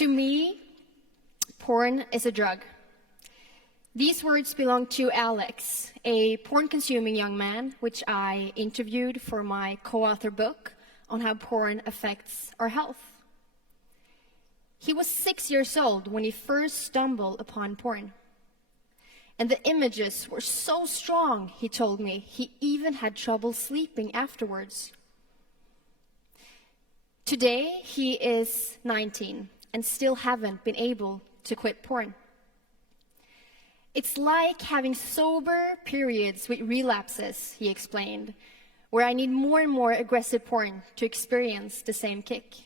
To me, porn is a drug. These words belong to Alex, a porn-consuming young man, which I interviewed for my co-author book on how porn affects our health. He was 6 years old when he first stumbled upon porn. And the images were so strong, he told me, he even had trouble sleeping afterwards. Today, he is 19 and still haven't been able to quit porn. It's like having sober periods with relapses, he explained, where I need more and more aggressive porn to experience the same kick.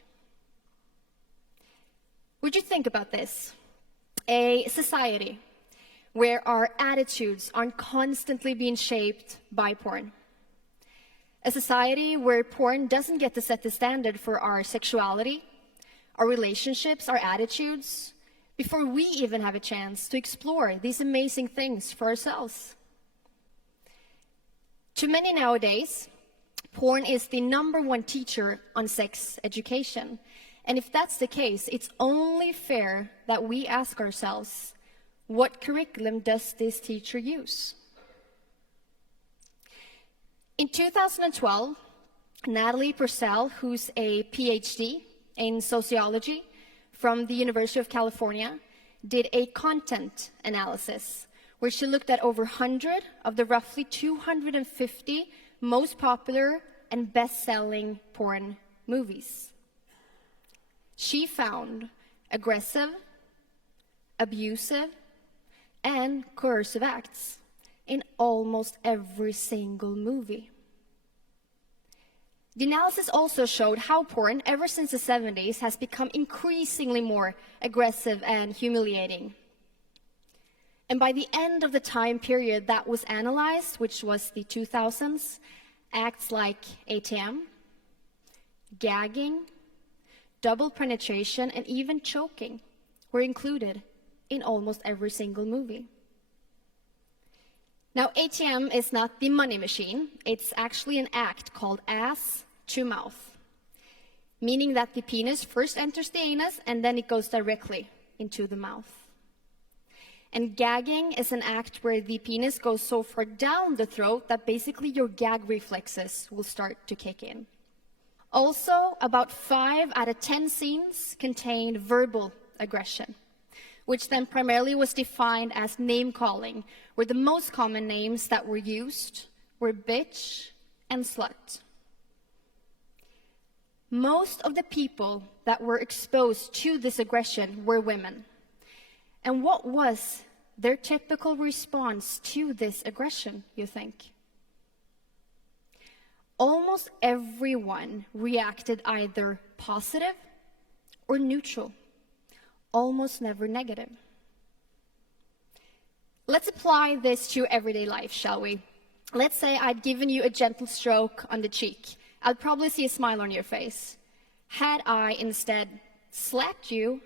Would you think about this? A society where our attitudes aren't constantly being shaped by porn. A society where porn doesn't get to set the standard for our sexuality, our relationships, our attitudes, before we even have a chance to explore these amazing things for ourselves. To many nowadays, porn is the #1 teacher on sex education. And if that's the case, it's only fair that we ask ourselves, what curriculum does this teacher use? In 2012, Natalie Purcell, who's a PhD in sociology from the University of California, did a content analysis where she looked at over 100 of the roughly 250 most popular and best-selling porn movies. She found aggressive, abusive, and coercive acts in almost every single movie. The analysis also showed how porn, ever since the 70s, has become increasingly more aggressive and humiliating. And by the end of the time period that was analyzed, which was the 2000s, acts like ATM, gagging, double penetration, and even choking were included in almost every single movie. Now, ATM is not the money machine. It's actually an act called ass to mouth, meaning that the penis first enters the anus and then it goes directly into the mouth. And gagging is an act where the penis goes so far down the throat that basically your gag reflexes will start to kick in. Also, about 5 out of 10 scenes contained verbal aggression, which then primarily was defined as name-calling, where the most common names that were used were bitch and slut. Most of the people that were exposed to this aggression were women. And what was their typical response to this aggression, you think? Almost everyone reacted either positive or neutral, almost never negative. Let's apply this to everyday life, shall we? Let's say I'd given you a gentle stroke on the cheek. I'd probably see a smile on your face. Had I instead slapped you,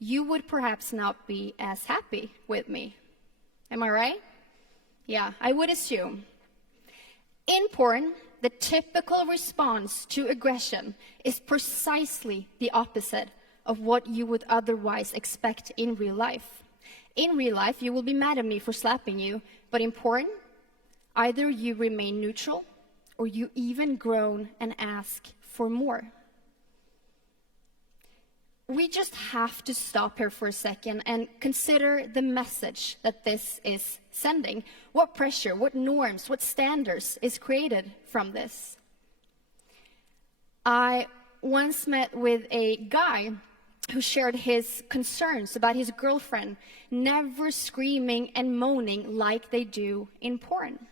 you would perhaps not be as happy with me. Am I right? Yeah, I would assume. In porn, the typical response to aggression is precisely the opposite of what you would otherwise expect in real life. In real life, you will be mad at me for slapping you, but in porn, either you remain neutral or you even groan and ask for more. We just have to stop here for a second and consider the message that this is sending. What pressure, what norms, what standards is created from this? I once met with a guy who shared his concerns about his girlfriend never screaming and moaning like they do in porn.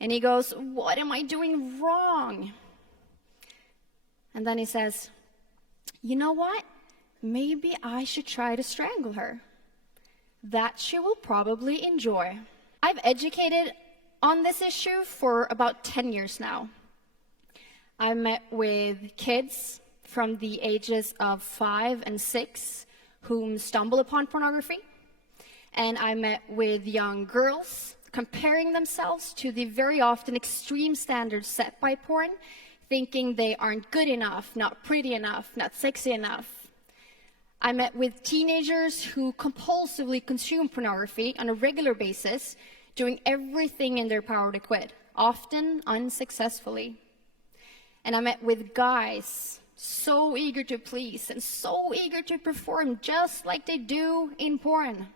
And he goes, "What am I doing wrong?" And then he says, "You know what? Maybe I should try to strangle her. That she will probably enjoy." I've educated on this issue for about 10 years now. I met with kids from the ages of 5 and 6 whom stumble upon pornography. And I met with young girls comparing themselves to the very often extreme standards set by porn, thinking they aren't good enough, not pretty enough, not sexy enough. I met with teenagers who compulsively consume pornography on a regular basis, doing everything in their power to quit, often unsuccessfully. And I met with guys so eager to please and so eager to perform just like they do in porn.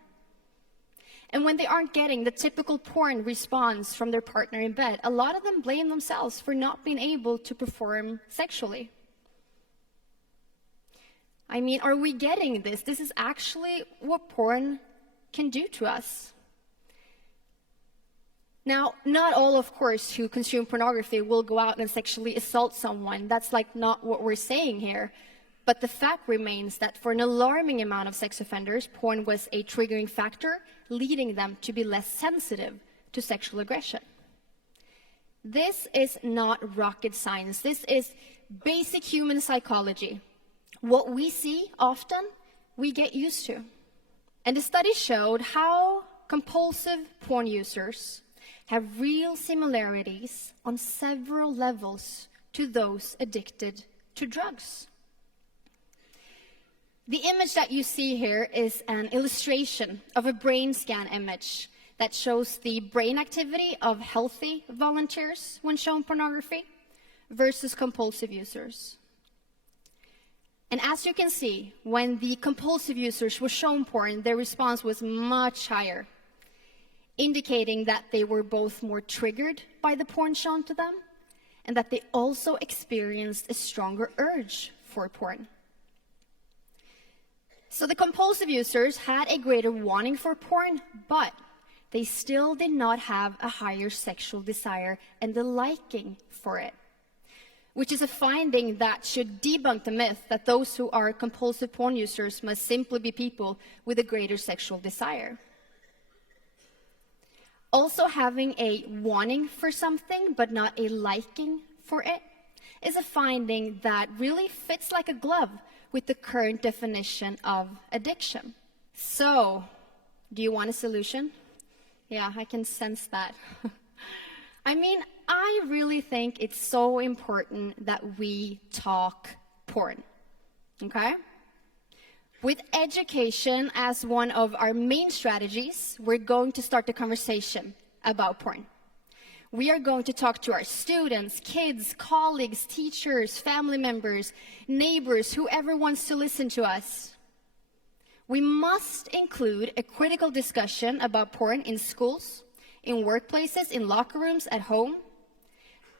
And when they aren't getting the typical porn response from their partner in bed, a lot of them blame themselves for not being able to perform sexually. I mean, are we getting this? This is actually what porn can do to us. Now, not all, of course, who consume pornography will go out and sexually assault someone. That's not what we're saying here. But the fact remains that for an alarming amount of sex offenders, porn was a triggering factor, leading them to be less sensitive to sexual aggression. This is not rocket science. This is basic human psychology. What we see often, we get used to. And the study showed how compulsive porn users have real similarities on several levels to those addicted to drugs. The image that you see here is an illustration of a brain scan image that shows the brain activity of healthy volunteers when shown pornography versus compulsive users. And as you can see, when the compulsive users were shown porn, their response was much higher, indicating that they were both more triggered by the porn shown to them and that they also experienced a stronger urge for porn. So the compulsive users had a greater wanting for porn, but they still did not have a higher sexual desire and the liking for it, which is a finding that should debunk the myth that those who are compulsive porn users must simply be people with a greater sexual desire. Also, having a wanting for something but not a liking for it is a finding that really fits like a glove with the current definition of addiction. So, do you want a solution? Yeah, I can sense that. I mean, I really think it's so important that we talk porn, okay? With education as one of our main strategies, we're going to start the conversation about porn. We are going to talk to our students, kids, colleagues, teachers, family members, neighbors, whoever wants to listen to us. We must include a critical discussion about porn in schools, in workplaces, in locker rooms, at home,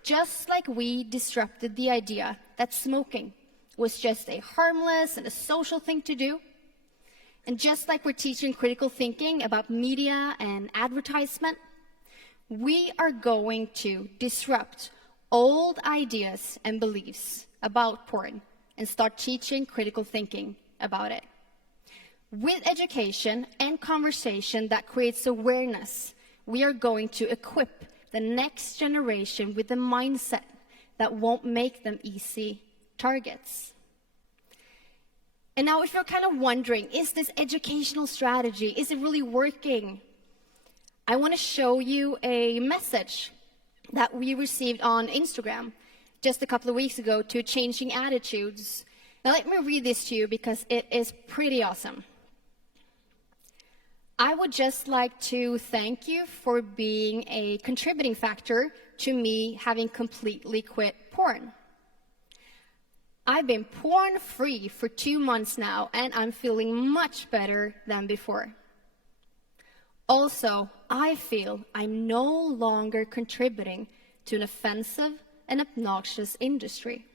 just like we disrupted the idea that smoking was just a harmless and a social thing to do. And just like we're teaching critical thinking about media and advertisement, we are going to disrupt old ideas and beliefs about porn and start teaching critical thinking about it. With education and conversation that creates awareness, we are going to equip the next generation with a mindset that won't make them easy targets. And now if you're kind of wondering, is this educational strategy, is it really working? I want to show you a message that we received on Instagram just a couple of weeks ago to Changing Attitudes. Now let me read this to you because it is pretty awesome. I would just like to thank you for being a contributing factor to me having completely quit porn. I've been porn-free for 2 months now, and I'm feeling much better than before. Also, I feel I'm no longer contributing to an offensive and obnoxious industry.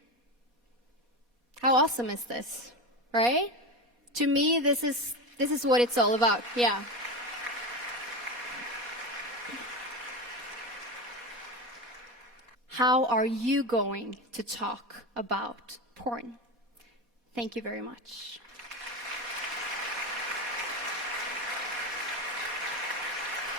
How awesome is this, right? To me, this is what it's all about, yeah. How are you going to talk about porn? Thank you very much.